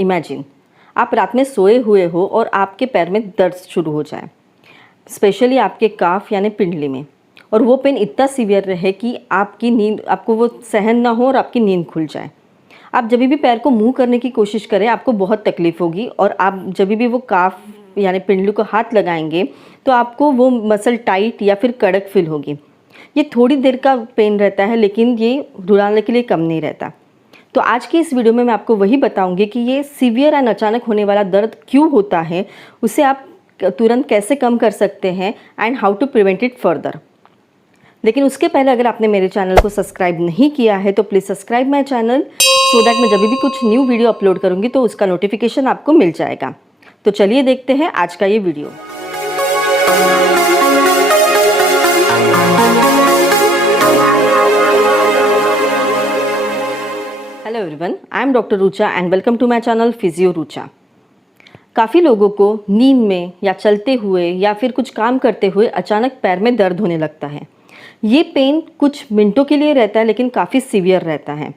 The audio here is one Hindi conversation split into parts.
इमेजिन आप रात में सोए हुए हो और आपके पैर में दर्द शुरू हो जाए, स्पेशली आपके काफ यानी पिंडली में, और वो पेन इतना सीवियर रहे कि आपको वो सहन ना हो और आपकी नींद खुल जाए। आप जब भी पैर को मूव करने की कोशिश करें आपको बहुत तकलीफ़ होगी, और आप जब भी वो काफ यानी पिंडली को हाथ लगाएंगे तो आपको वो मसल टाइट या फिर कड़क फील होगी। ये थोड़ी देर का पेन रहता है, लेकिन ये रुलाने के लिए कम नहीं रहता। तो आज की इस वीडियो में मैं आपको वही बताऊंगी कि ये सीवियर एंड अचानक होने वाला दर्द क्यों होता है, उसे आप तुरंत कैसे कम कर सकते हैं and how to prevent it further. लेकिन उसके पहले अगर आपने मेरे चैनल को सब्सक्राइब नहीं किया है तो please subscribe my channel, so that मैं जब भी कुछ न्यू वीडियो अपलोड करूँगी तो उसका नोटिफिकेशन आपको मिल जाएगा। तो चलिए देखते हैं आज का ये video. Hello everyone, I am doctor Rucha and welcome to my channel physio Rucha. काफ़ी लोगों को नींद में या चलते हुए या फिर कुछ काम करते हुए अचानक पैर में दर्द होने लगता है। ये पेन कुछ मिनटों के लिए रहता है, लेकिन काफ़ी सीवियर रहता है।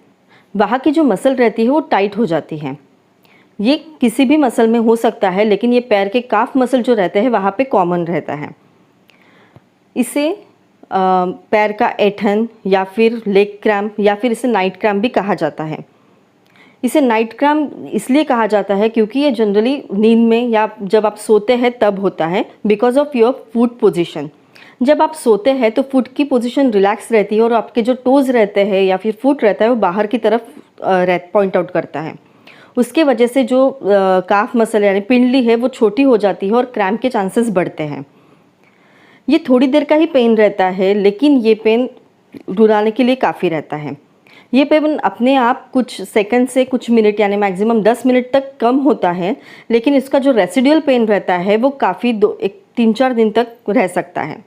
वहाँ की जो मसल रहती है वो टाइट हो जाती है। ये किसी भी मसल में हो सकता है, लेकिन ये पैर के काफ मसल जो रहते हैं वहाँ पे कॉमन रहता है। इसे पैर का ऐंठन या फिर लेग क्रैम्प या फिर इसे नाइट क्रैम्प भी कहा जाता है। इसे नाइट क्रैम्प इसलिए कहा जाता है क्योंकि ये जनरली नींद में या जब आप सोते हैं तब होता है, because of your foot position. जब आप सोते हैं तो फुट की पोजीशन रिलैक्स रहती है और आपके जो टोज़ रहते हैं या फिर फुट रहता है वो बाहर की तरफ पॉइंट आउट करता है। उसके वजह से जो काफ मसल यानी पिंडली है वो छोटी हो जाती है और क्रैम्प के चांसेस बढ़ते हैं। ये थोड़ी देर का ही पेन रहता है, लेकिन ये पेन रुलाने के लिए काफ़ी रहता है। ये पेन अपने आप कुछ सेकंड से कुछ मिनट यानी मैक्सिमम 10 मिनट तक कम होता है, लेकिन इसका जो रेसिडुअल पेन रहता है वो काफ़ी 3-4 दिन तक रह सकता है।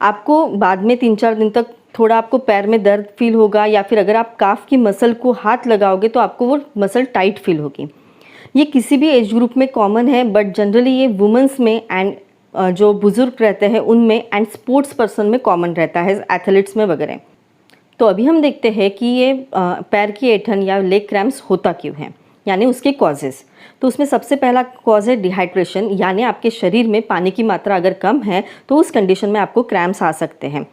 आपको बाद में 3-4 दिन तक थोड़ा आपको पैर में दर्द फील होगा, या फिर अगर आप काफ की मसल को हाथ लगाओगे तो आपको वो मसल टाइट फील होगी। ये किसी भी एज ग्रुप में कॉमन है, बट जनरली ये वुमेंस में एंड जो बुज़ुर्ग रहते हैं उनमें एंड स्पोर्ट्स पर्सन में कॉमन रहता है, एथलीट्स में वगैरह। तो अभी हम देखते हैं कि ये पैर की ऐंठन या लेग क्रैम्प्स होता क्यों है, यानी उसके कॉजेज़। तो उसमें सबसे पहला कॉज है डिहाइड्रेशन, यानी आपके शरीर में पानी की मात्रा अगर कम है तो उस कंडीशन में आपको क्रैम्प्स आ सकते हैं।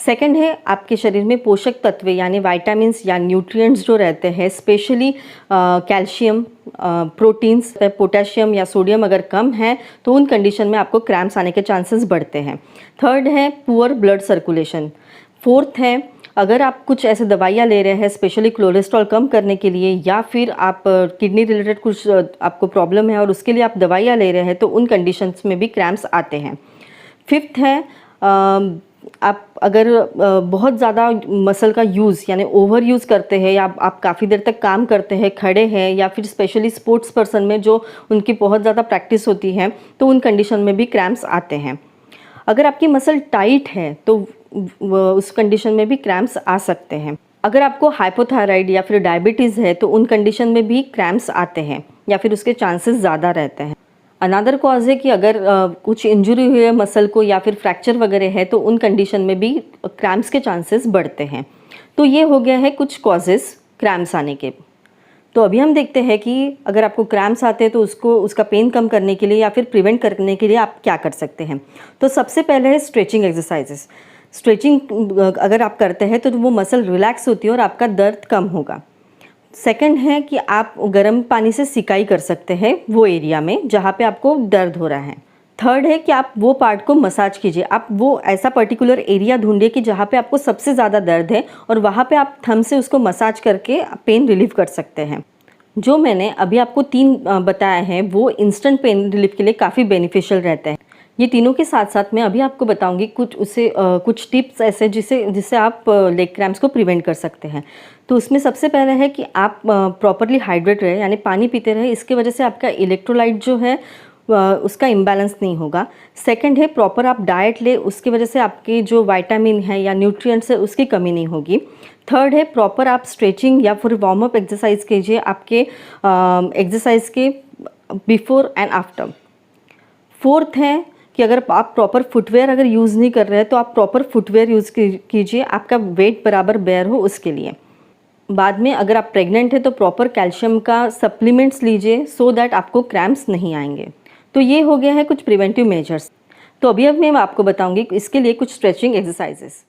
सेकंड है आपके शरीर में पोषक तत्व यानी विटामिन्स या न्यूट्रिएंट्स जो रहते हैं, स्पेशली कैल्शियम, प्रोटीन्स, पोटेशियम या सोडियम अगर कम है तो उन कंडीशन में आपको क्रैम्प्स आने के चांसेस बढ़ते हैं। थर्ड है पुअर ब्लड सर्कुलेशन। फोर्थ है अगर आप कुछ ऐसे दवाइयाँ ले रहे हैं स्पेशली कोलेस्ट्रॉल कम करने के लिए, या फिर आप किडनी रिलेटेड कुछ आपको प्रॉब्लम है और उसके लिए आप दवाइयाँ ले रहे हैं तो उन कंडीशंस में भी क्रैम्प्स आते हैं। फिफ्थ है आप अगर बहुत ज़्यादा मसल का यूज़ यानी ओवर यूज़ करते हैं, या आप काफ़ी देर तक काम करते हैं, खड़े हैं, या फिर स्पेशली स्पोर्ट्स पर्सन में जो उनकी बहुत ज़्यादा प्रैक्टिस होती है तो उन कंडीशन में भी क्रैम्प्स आते हैं। अगर आपकी मसल टाइट है तो उस कंडीशन में भी क्रैम्प्स आ सकते हैं। अगर आपको हाइपोथायराइड या फिर डायबिटीज़ है तो उन कंडीशन में भी क्रैम्प्स आते हैं या फिर उसके चांसेस ज़्यादा रहते हैं। अनदर कॉज है कि अगर कुछ इंजरी हुई है मसल को या फिर फ्रैक्चर वगैरह है तो उन कंडीशन में भी क्रैम्प्स के चांसेस बढ़ते हैं। तो ये हो गया है कुछ कॉजेज़ क्रैम्प्स आने के। तो अभी हम देखते हैं कि अगर आपको क्रैम्प्स आते हैं तो उसका पेन कम करने के लिए या फिर प्रिवेंट करने के लिए आप क्या कर सकते हैं। तो सबसे पहले है स्ट्रेचिंग एक्सरसाइजेस। स्ट्रेचिंग अगर आप करते हैं तो वो मसल रिलैक्स होती है और आपका दर्द कम होगा। सेकंड है कि आप गर्म पानी से सिकाई कर सकते हैं वो एरिया में जहाँ पे आपको दर्द हो रहा है। थर्ड है कि आप वो पार्ट को मसाज कीजिए। आप वो ऐसा पर्टिकुलर एरिया ढूंढिए कि जहाँ पे आपको सबसे ज़्यादा दर्द है और वहाँ पे आप थंब से उसको मसाज करके पेन रिलीव कर सकते हैं। जो मैंने अभी आपको 3 बताया है वो इंस्टेंट पेन रिलीफ के लिए काफ़ी बेनिफिशियल रहता है। ये तीनों के साथ साथ मैं अभी आपको बताऊंगी कुछ टिप्स ऐसे जिससे आप लेग क्रैम्प्स को प्रिवेंट कर सकते हैं। तो उसमें सबसे पहले है कि आप प्रॉपरली हाइड्रेट रहे, यानी पानी पीते रहे। इसके वजह से आपका इलेक्ट्रोलाइट जो है उसका इम्बैलेंस नहीं होगा। सेकंड है प्रॉपर आप डाइट ले, उसकी वजह से आपके जो विटामिन है या न्यूट्रिएंट्स है उसकी कमी नहीं होगी। थर्ड है प्रॉपर आप स्ट्रेचिंग या फिर वार्म अप एक्सरसाइज कीजिए आपके एक्सरसाइज के बिफोर एंड आफ्टर। फोर्थ है कि अगर आप प्रॉपर फुटवेयर अगर यूज़ नहीं कर रहे हैं तो आप प्रॉपर फुटवेयर यूज़ कीजिए, आपका वेट बराबर बेयर हो उसके लिए। बाद में अगर आप प्रेग्नेंट हैं तो प्रॉपर कैल्शियम का सप्लीमेंट्स लीजिए सो दैट आपको क्रैम्प्स नहीं आएंगे। तो ये हो गया है कुछ प्रिवेंटिव मेजर्स। तो अभी मैं आपको बताऊंगी इसके लिए कुछ स्ट्रेचिंग एक्सरसाइजेस।